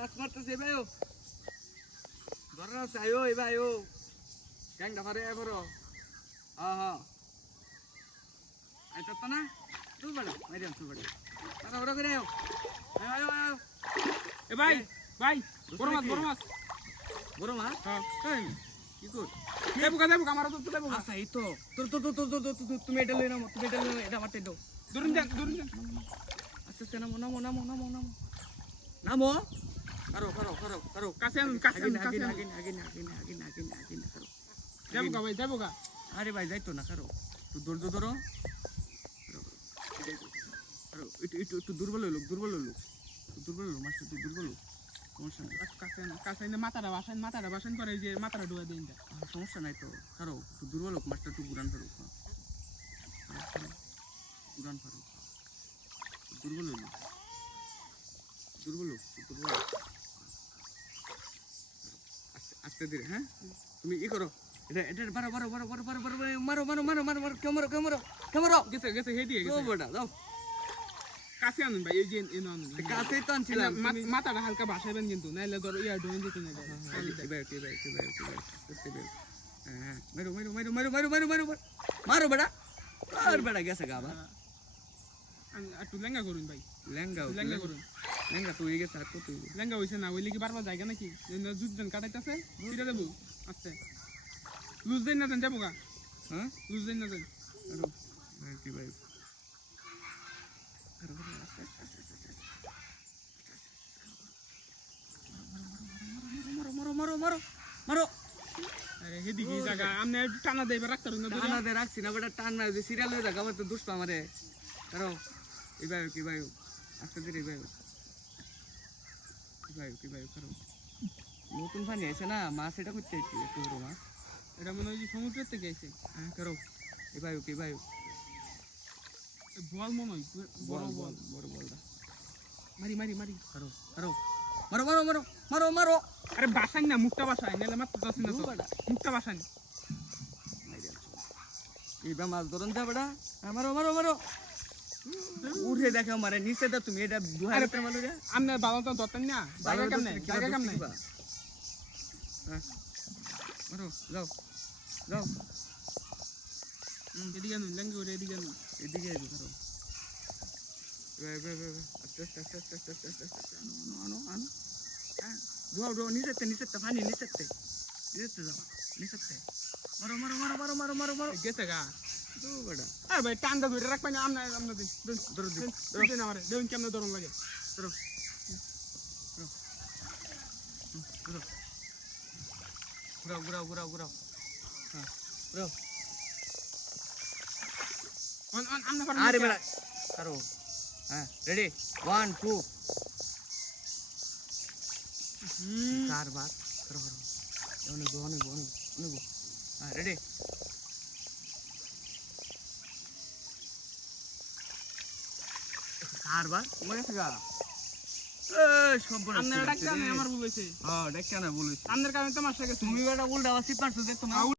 মাছ মারতেছে ভাইও ধরে আছে আয়ো এ ভাইও গ্যাংটা পারে এবারো হ্যাঁ হ্যাঁ আইতো তো না তুই বড় মাইরাম তুই বড় তারা ওরা করে আয়ো আয়ো আয়ো এ ভাই ভাই বড় মাছ বড় মাছ হ্যাঁ কি কর দেবো আমার তো দেবো আচ্ছা এই তো তোর তুমি এটা লই নাও তুমি এটা লই এটা মারতে দাও দূরন যান আচ্ছা আচ্ছা নামো নামো নামো নামো নামো নামো করো কাছে যাবো গা আরে ভাই যাইতো না কারো তুই ধৈর্য ধরো একটু দুর্বল হইলো মাস্টার তুই দুর্বল সমস্যা নাই কাছে মাথাটা বাসান করে যে মাথাটা ডুবা দিন সমস্যা নাই তো কারো তুই দুর্বল হোক মাস্টার তুই গুরান ফারুক দুর্বল হইলো আস্তে ধীরে হ্যাঁ তুমি ই করো এটা বারো মারো ক্যামেরা গেছে হে দিয়ে গেছে বড়া দাও কাছে আনুন ভাই এই যে আনুন কাছেই তো আনছিলাম মাথাটা হালকা বাসাবেন কিন্তু নাইলে ধরো ইয়া ডুবে যেত না হ্যাঁ মারো বড়া আর বড়া গেছে গা আবার একটু লেঙ্গা করুন ভাই লেঙ্গা করুন লেঙ্গা তুই গেছে আর তুই লেঙ্গা হইছে না ওইলে কি বারবার জায়গা নাকি যুদ্ধন কাটাইতেছে ফিরে দেবো আস্তে লুজ দেন না দেন যাবো গা হ্যাঁ লুজ দেন না দেন কি ভাই মারো আরে হেদিকে জায়গা আমনে টানা দেবে রাখতে না টানা দে রাখছি না বেটা টান না যে সিরিয়াল হয়ে জায়গা তো দুষ্ট আমারে কারো কি ভাই আস্তে ধীরে কি ভাই কারো নতুন পানি আছে না মাছ এটা করতে আইছি একটু বড় মাছ এটা মনে হয় সমুদ্রের থেকে আইছে হ্যাঁ কারো কি ভাই বল মনে হয় বড় বলটা মারি কারো মারো আরে বাসাই না মুখটা বাসাই নালে মাত্র দশ না তো মুখটা বাসাই এইবার মাছ ধরুন যা বেটা মারো উঠে দেখো মারে নিচে দা তুমি এটা দুহারে মারলো রে আমনে বাবা তো দতন না জায়গা কেমনে হ্যাঁ মারো যাও এদিকে নুন লেঙ্গি ওরে এদিকে আইবো ধরো আস্তে আনো হ্যাঁ ধোয়া নিচেতে পানি নিচেতে যাও নিচেতে মারো গেছে গা দু বেটা আরে ভাই টান্ডা ধরে রাখ পানি আমনে ধরো আমারে দেখুন কেমনে ধরন লাগে ধরো ঘুরাও হ্যাঁ ঘুরাও আমনে আরে বেটা কারো হ্যাঁ রেডি 1 2 চার বাদ করো অনেক হ্যাঁ রেডি চার বাদ মনে থাকা সব বড় আমনে ডাকতে আমার বলেছে হ্যাঁ ডাকতে না বলেছি আমনের কারণে তো মাছ গেছে তুমি বেটা উল্টা আসি পারছো যে তোমার